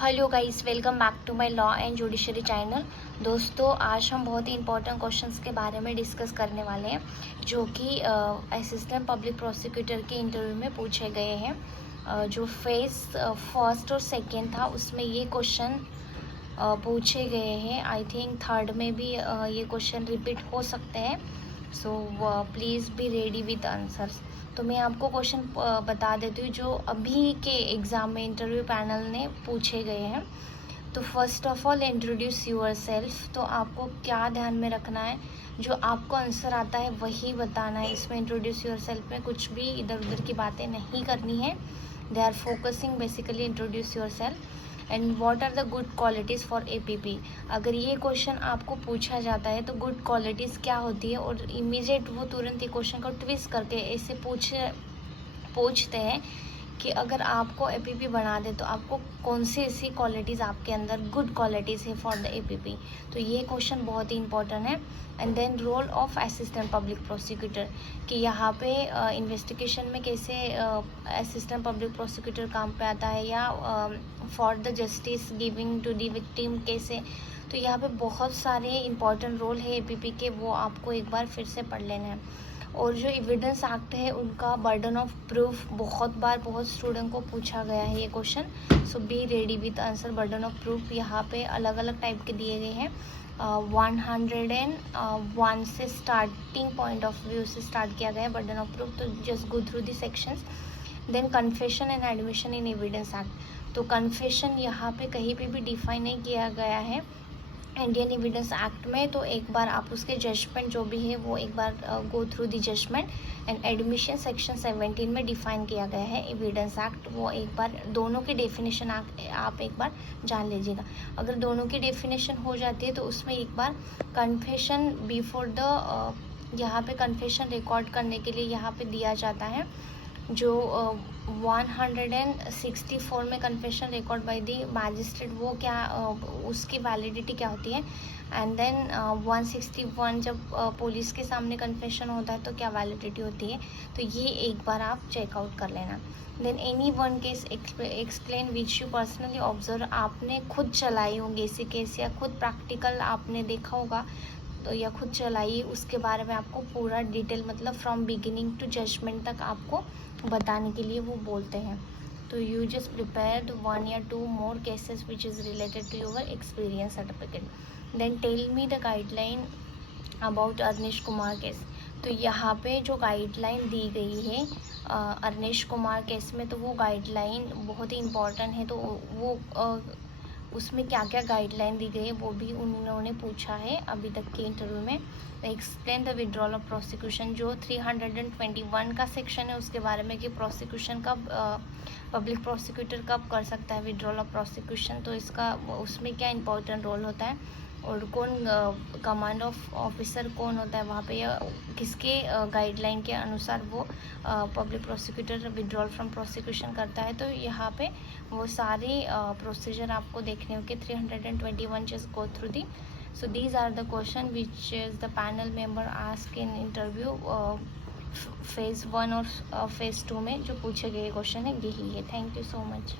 Hello guys, welcome back to my law and judiciary channel. दोस्तों, आज हम बहुत ही इंपॉर्टेंट क्वेश्चंस के बारे में डिस्कस करने वाले हैं जो कि असिस्टेंट पब्लिक प्रोसिक्यूटर के इंटरव्यू में पूछे गए हैं। जो फेज फर्स्ट और सेकंड था उसमें ये क्वेश्चन पूछे गए हैं। आई थिंक थर्ड में भी ये क्वेश्चन रिपीट हो सकते हैं, so please be ready with answers. तो मैं आपको क्वेश्चन बता देती हूँ जो अभी के एग्ज़ाम में इंटरव्यू पैनल ने पूछे गए हैं। तो first of all, introduce yourself. तो आपको क्या ध्यान में रखना है, जो आपको आंसर आता है वही बताना है। इसमें इंट्रोड्यूस यूर सेल्फ में कुछ भी इधर उधर की बातें नहीं करनी है। They are focusing basically introduce yourself and what are the good qualities for APP. अगर ये क्वेश्चन आपको पूछा जाता है तो गुड क्वालिटीज़ क्या होती है, और इमीडिएट वो तुरंत ये क्वेश्चन को ट्विस्ट करके ऐसे पूछते हैं कि अगर आपको एपीपी बना दे तो आपको कौन सी ऐसी क्वालिटीज़ आपके अंदर गुड क्वालिटीज़ है फॉर द एपीपी। तो ये क्वेश्चन बहुत ही इंपॉर्टेंट है। And then role of assistant public prosecutor, कि यहाँ पे इन्वेस्टिगेशन में कैसे असिस्टेंट पब्लिक प्रोसिक्यूटर काम पे आता है, या for the justice giving to the victim कैसे। तो यहाँ पे बहुत सारे इंपॉर्टेंट रोल है एपीपी के, वो आपको एक बार फिर से पढ़ लेना है। और जो एविडेंस एक्ट है उनका बर्डन ऑफ प्रूफ बहुत बार बहुत स्टूडेंट को पूछा गया है ये question. So be ready with answer. Burden of proof यहाँ पे अलग अलग टाइप के दिए गए हैं। 101 से स्टार्टिंग पॉइंट ऑफ व्यू से स्टार्ट किया गया है बर्डन ऑफ प्रूफ। तो just go through the sections. Then confession and admission in evidence act. तो कन्फेशन यहाँ पे कहीं पे भी डिफाइन नहीं किया गया है इंडियन एविडेंस एक्ट में। तो एक बार आप उसके जजमेंट जो भी है वो एक बार go through the judgement. And admission section 17 में डिफाइन किया गया है एविडेंस एक्ट, वो एक बार दोनों की डेफिनेशन आप एक बार जान लीजिएगा। अगर दोनों की डेफिनेशन हो जाती है तो उसमें एक बार कन्फेशन बिफोर द यहाँ पे कन्फेशन रिकॉर्ड करने के लिए यहाँ पे दिया जाता है जो 164 में confession record by the magistrate, वो क्या उसकी वैलिडिटी क्या होती है। एंड देन 161 जब पुलिस के सामने कन्फेशन होता है तो क्या वैलिडिटी होती है। तो ये एक बार आप चेकआउट कर लेना। Then any one case explain which you personally observe. आपने खुद चलाई होंगी ऐसी केस, या खुद प्रैक्टिकल आपने देखा होगा तो, या खुद चलाई, उसके बारे में आपको पूरा डिटेल मतलब फ्रॉम बिगिनिंग टू जजमेंट तक आपको बताने के लिए वो बोलते हैं। तो यू जस्ट प्रिपेयर 1 या 2 more cases which is related to your experience certificate. Then tell me the guideline about Arnesh Kumar case. तो यहाँ पे जो गाइडलाइन दी गई है अरनेश कुमार केस में, तो वो गाइडलाइन बहुत ही इम्पॉर्टेंट है। तो वो उसमें क्या क्या गाइडलाइन दी गई है वो भी उन्होंने पूछा है अभी तक के इंटरव्यू में। Explain the withdrawal of prosecution, जो 321 का सेक्शन है उसके बारे में कि प्रोसिक्यूशन कब पब्लिक प्रोसिक्यूटर कब कर सकता है विड्रॉल ऑफ प्रोसिक्यूशन। तो इसका उसमें क्या इंपॉर्टेंट रोल होता है, और कौन कमांड ऑफ ऑफिसर कौन होता है वहाँ पे, या किसके गाइडलाइन के अनुसार वो public prosecutor withdrawal from prosecution करता है। तो यहाँ पे वो सारे प्रोसीजर आपको देखने होंगे। 321 just go through the. So these are the question which is the panel member ask in interview phase 1 और फेज़ 2 में जो पूछे गए क्वेश्चन है यही है। Thank you so much.